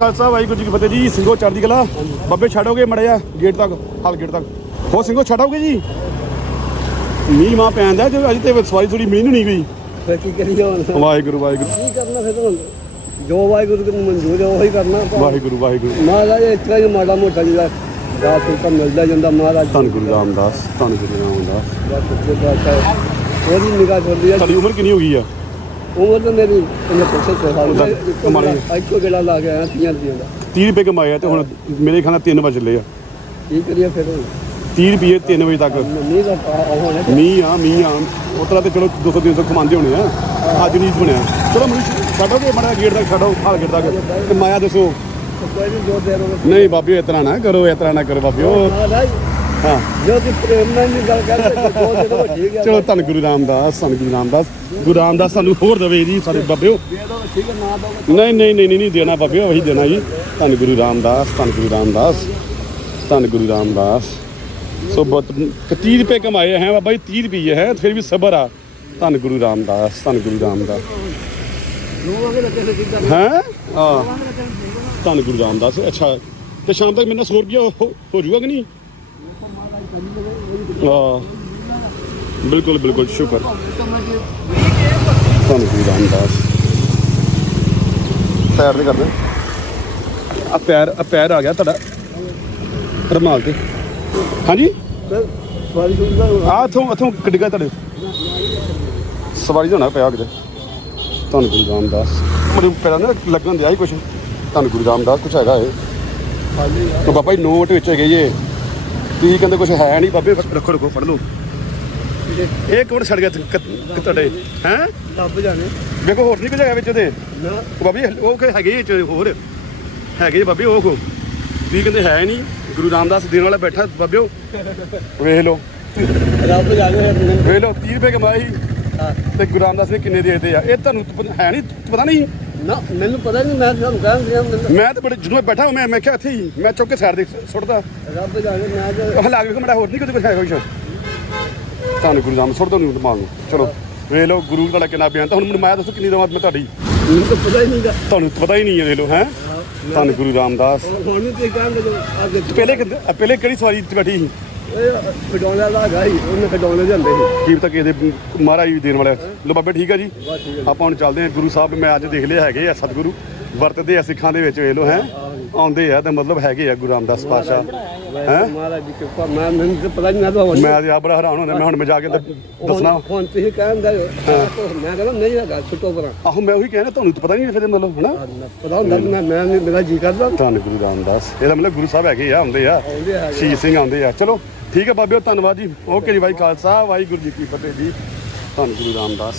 ਖਾਲਸਾ ਵਾਹਿਗੁਰੂ ਜੀ ਕੀ ਫਤਿਹ ਜੀ। ਸਿੰਘੋ ਚੜ੍ਹਦੀ ਕਲਾ। ਬੱਬੇ ਛੱਡੋਗੇ ਮੜਿਆ ਗੇਟ ਤੱਕ ਹਾਲ ਗੇਟ ਤੱਕ। ਹੋ ਸਿੰਘੋ ਛੱਡੋਗੇ ਜੀ? ਮੀਂਹ ਮਾ ਪੈਂਦਾ ਜੋ ਅਜੇ ਤੇ ਸਵਾਰੀ ਥੋੜੀ ਮੀਂਹ ਨਹੀਂ ਗਈ। ਫਿਰ ਕੀ ਕਰੀਏ ਹੁਣ? ਵਾਹਿਗੁਰੂ ਵਾਹਿਗੁਰੂ। ਕੀ ਕਰਨਾ ਫਿਰ ਹੁਣ? ਜੋ ਵਾਹਿਗੁਰੂ ਨੂੰ ਮਨਜ਼ੂਰ ਹੈ ਉਹੀ ਕਰਨਾ। ਵਾਹਿਗੁਰੂ ਵਾਹਿਗੁਰੂ। ਮਹਾਰਾਜ ਇਸ ਤਰ੍ਹਾਂ ਹੀ ਮਾੜਾ ਮੋਟਾ ਜਿਹੜਾ ਦਾ ਫੁਲਕਾ ਮਿਲਦਾ ਜਾਂਦਾ ਮਹਾਰਾਜ। ਧੰਨ ਗੁਰੂ ਰਾਮਦਾਸ ਧੰਨ ਗੁਰੂ ਰਾਮਦਾਸ। ਉਹਦੀ ਨਿਗਾਹ ਛੋੜਦੀ ਹੈ ਤੁਹਾਡੀ ਉਮਰ ਕਿੰਨੀ ਹੋ ਗਈ ਆ? ਉਮਰ ਤਾਂ ਮੇਰੀ ਇਹਨੇ ਪੁੱਛੇ ਸੇ ਸਾਲ ਉਹਦਾ ਕਮਾਲ ਦਾ ਇੱਕੋ ਗੇੜਾ ਲਾ ਕੇ ਆਇਆ ਤੀਆਂ ਤੀਆਂ ਦਾ। 30 ਰੁਪਏ ਕਮਾਏ ਆ ਤੇ ਹੁਣ ਮੇਰੇ ਨਾਲ 3 ਵਜੇ ਚੱਲੇ ਆ। ਕੀ ਕਰੀਏ ਫਿਰ? ਹੁਣ 30 ਰੁਪਏ 3 ਵਜੇ ਤੱਕ। ਮੀਂਹ ਦਾ ਹੋਣੇ ਮੀਂਹ ਆ ਮੀਂਹ ਆ। ਉਤਰਾ ਤੇ ਚਲੋ 200 300 ਕਮਾਉਂਦੇ ਹੋਣੇ ਆ। ਅੱਜ ਨਹੀਂ ਬਣਿਆ। ਚਲੋ ਮੈਨੂੰ ਛੱਡੋਗੇ ਮੜਾ ਗੇਟ ਤੱਕ ਛੱਡੋ ਹਾਲ ਗੇਟ ਤੱਕ। ਤੇ ਮਾਇਆ ਦੱਸੋ। ਕੋਈ ਨਹੀਂ ਜੋ ਦੇ ਰੋ ਨਹੀਂ ਬਾਬਿਓ ਇਤਨਾ ਨਾ ਕਰੋ ਇਤਨਾ ਨਾ ਕਰੋ ਬਾਬਿਓ ਹਾਂ। ਜੋ ਕਿ ਪ੍ਰੇਮ ਨਾਲ ਗੱਲ ਕਰਦੇ ਹੈ। ਚਲੋ ਧੰਨ ਗੁਰੂ ਰਾਮਦਾਸ ਗੁਰੂ ਰਾਮਦਾਸ। ਗੁਰੂ ਰਾਮਦਾਸ ਸਾਨੂੰ ਹੋਰ ਦੇਵੇ ਜੀ ਸਾਡੇ ਬਾਬਿਓ। ਦੇ ਦੋ ਠੀਕ ਹੈ ਨਾ ਦੋ ਨਹੀਂ ਨਹੀਂ ਨਹੀਂ ਨਹੀਂ ਦੇਣਾ ਬਾਬਿਓ ਉਹੀ ਦੇਣਾ ਜੀ। ਧੰਨ ਗੁਰੂ ਰਾਮਦਾਸ ਧੰਨ ਗੁਰੂ ਰਾਮਦਾਸ ਧੰਨ ਗੁਰੂ ਰਾਮਦਾਸ। ਸੋ ਬਹੁਤ 30 ਰੁਪਏ ਕਮਾਏ ਹੈ ਬਾਬਾ ਜੀ 30 ਰੁਪਏ ਹੈ ਫਿਰ ਵੀ ਸਬਰ ਆ। ਧੰਨ ਗੁਰੂ ਰਾਮਦਾਸ ਧੰਨ ਗੁਰੂ ਰਾਮਦਾਸ। ਨੂੰ ਅਗੇ ਲੱਗੇ ਸੇ ਕਿਦਾਂ ਹੈ। ਆ ਧੰਨ ਗੁਰੂ ਰਾਮਦਾਸ ਅੱਛਾ। ਤੇ ਸ਼ਾਮ ਤੱਕ ਮੈਨੂੰ 100 ਰੁਪਏ ਹੋ ਹੋ ਜਾਊਗਾ ਕਿ ਨਹੀਂ? ਹਾਂ। ਬਿਲਕੁਲ ਬਿਲਕੁਲ ਸ਼ੁਕਰ। ਧੰਨ ਗੁਰੂ ਰਾਮਦਾਸ ਪੈਰ ਦੇ ਕਰਦੇ। ਆ ਪੈਰ ਆ ਪੈਰ ਆ ਗਿਆ ਤੁਹਾਡਾ। ਰਮਾਲ ਤੇ। ਹਾਂਜੀ? ਆ ਇਥੋਂ ਇਥੋਂ ਕੱਢਿਆ ਤੁਹਾਡੇ। ਸਵਾਰੀ ਹੋਣਾ ਪਿਆ ਕਿਤੇ? ਧੰਨ ਗੁਰੂ ਰਾਮਦਾਸ ਮੈਨੂੰ ਪੈਰਾਂ ਨਾ ਲੱਗਣ ਦਿਆ ਹੀ ਕੁਛ। ਧੰਨ ਗੁਰੂ ਰਾਮਦਾਸ ਕੁਛ ਹੈਗਾ ਏ ਤੇ ਬਾਬਾ ਜੀ ਨੋਟ ਵਿੱਚ ਹੈਗੇ ਜੇ। ਤੁਸੀਂ ਕਹਿੰਦੇ ਕੁਛ ਹੈ ਨਹੀਂ ਬਾਬੇ। ਰੱਖੋ ਰੱਖੋ ਫੜ ਲਓ। ਇਹ ਕੌਣ ਛੱਡ ਗਿਆ ਤ- ਤੁਹਾਡੇ ਹੈ? ਲੱਭ ਜਾਣੇ। ਵੇਖੋ ਹੋਰ ਨਹੀਂ ਕੁਝ ਹੈਗਾ ਵਿੱਚ ਉਹਦੇ ਨਾ। ਉਹ ਬਾਬੇ ਉਹ ਕਿ ਹੈਗੇ ਇਹ 'ਚ ਹੋਰ। ਹੈਗੇ ਜੀ ਬਾਬੇ ਉਹ। ਕੋ ਤੁਸੀਂ ਕਹਿੰਦੇ ਹੈ ਨਹੀਂ। ਗੁਰੂ ਰਾਮਦਾਸ ਦੇਣ ਵਾਲਾ ਬੈਠਾ ਬਾਬਿਓ। ਵੇਖ ਲਓ। ਰੱਬ ਜਾਣੇ ਮੈਨੂੰ ਵੇਖ ਲਓ 30 ਰੁਪਏ ਹਾਂ। ਤੇ ਗੁਰੂ ਰਾਮਦਾਸ ਨੇ ਕਿੰਨੇ ਦੇ ਦਿੱਤੇ ਆ? ਇਹ ਤੁਹਾਨੂੰ ਤਾਂ ਹੈ ਨਹੀਂ ਪਤਾ ਨਹੀਂ। ਨਾ ਮੈਨੂੰ ਪਤਾ ਨਹੀਂ ਮੈਂ ਤੁਹਾਨੂੰ ਕਹਿਣ ਦਿਆਂ ਮੈਨੂੰ ਮੈਂ ਤਾਂ ਬੜੇ ਜਦੋਂ ਮੈਂ ਬੈਠਾ ਮੈਂ ਮੈਂ ਕਿਹਾ ਇੱਥੇ ਹੀ ਮੈਂ ਚੁੱਕ ਕੇ ਸਾਈਡ ਦੇ ਸੁੱਟਦਾ। ਰੱਬ ਜਾਣੇ ਮੈਂ ਤੇ ਉਹ ਲਾ ਕੇ ਵੇਖੋ ਮੇਰਾ ਹੋਰ ਨਹੀਂ ਕੁਝ ਹੈਗਾ ਕੁਛ ਤੁਹਾਨੂੰ ਗੁਰੂ ਰਾਮ ਸੁੱਟ ਦੋ ਨਹੀਂ ਦਿਮਾਗ ਨੂੰ। ਚਲੋ ਵੇਖ ਲਓ ਗੁਰੂ ਤੁਹਾਡਾ ਕਿੰਨਾ ਬਿਆਨ ਤਾਂ ਹੁਣ ਮੈਨੂੰ ਮੈਂ ਦੱਸੋ ਕਿੰਨੀ ਦਵਾਂ ਮੈਂ ਤੁਹਾਡੀ। ਮੈਨੂੰ ਤਾਂ ਪਤਾ ਹੀ ਨਹੀਂਗਾ ਤੁਹਾਨੂੰ ਤਾਂ ਪਤਾ ਹੀ ਨਹੀਂ ਹੈ ਵੇਖ ਲਓ ਹੈ? ਤੁਹਾਨੂੰ ਗੁਰੂ ਰਾਮਦਾਸ। ਹੁਣ ਤੁਸੀਂ ਕਹਿੰਦੇ ਪਹਿਲੇ ਪਹਿਲੇ ਕਿਹੜੀ ਸਵਾਰੀ ਤੇ ਬੈਠੀ ਸੀ? ਖਡੌਣੇ ਦਾ ਗਾਈ ਉਹਨੇ ਖਡੌਣੇ ਦੇ ਹੁੰਦੇ ਸੀ। ਕੀ ਪਤਾ ਕਿਸੇ ਮਹਾਰਾਜ ਵੀ ਦੇਣ ਵਾਲਾ ਲੋ ਬਾਬੇ, ਠੀਕ ਆ ਜੀ। ਆਪਾਂ ਹੁਣ ਚੱਲਦੇ ਹਾਂ, ਗੁਰੂ ਸਾਹਿਬ ਮੈਂ ਅੱਜ ਦੇਖ ਲਿਆ ਹੈਗੇ ਆ, ਸਤਿਗੁਰੂ। ਵਰਤਦੇ ਆ ਸਿੱਖਾਂ ਦੇ ਵਿੱਚ, ਵੇਖ ਲਓ, ਹੈ। ਆਉਂਦੇ ਆ ਤੇ ਮਤਲਬ ਹੈਗੇ ਆ ਗੁਰੂ ਰਾਮਦਾਸ ਪਾਤਸ਼ਾਹ। ਹੈ? ਮਹਾਰਾਜ ਦੀ ਕਿਰਪਾ ਮੈਂ ਮੈਨੂੰ ਤਾਂ ਪਤਾ ਨਹੀਂ ਤਾਂ ਹੁਣ। ਮੈਂ ਅੱਜ ਆ ਬੜਾ ਹੈਰਾਨ ਹੁੰਦਾ ਮੈਂ ਹੁਣ ਮੈਂ ਜਾ ਕੇ ਦੱਸਣਾ। ਹੁਣ ਤੁਸੀਂ ਕਹਿੰਦੇ ਮੈਂ ਕਹਿੰਦਾ ਨਹੀਂ ਹੈਗਾ ਛੁੱਟੋ ਪਰਾਂ। ਆਹੋ ਮੈਂ ਉਹੀ ਤੁਹਾਨੂੰ ਤਾਂ ਪਤਾ ਨਹੀਂ ਫਿਰ ਮਤਲਬ ਹਨਾ? ਪਤਾ ਹੁੰਦਾ ਕਿ ਮੈਂ ਮੈਂ ਨਹੀਂ- ਮੇਰਾ ਜੀ ਕਰਦਾ। ਧੰਨ ਗੁਰੂ ਰਾਮਦਾਸ। ਇਹਦਾ ਮਤਲਬ ਗੁਰੂ ਸਾਹਿਬ ਹੈਗੇ ਆ ਆਉਂਦੇ ਆ। ਸ਼ਹੀਦ ਸਿੰਘ ਆਉਂਦੇ ਆ। ਚਲੋ ਠੀਕ ਹੈ ਬਾਬਿਓ ਧੰਨਵਾਦ ਜੀ। ਓਕੇ ਜੀ ਭਾਈ ਖਾਲਸਾ ਵਾਹਿਗੁਰੂ ਜੀ ਕੀ ਫਤਿਹ ਜੀ। ਧੰਨ ਗੁਰੂ ਰਾਮਦਾਸ।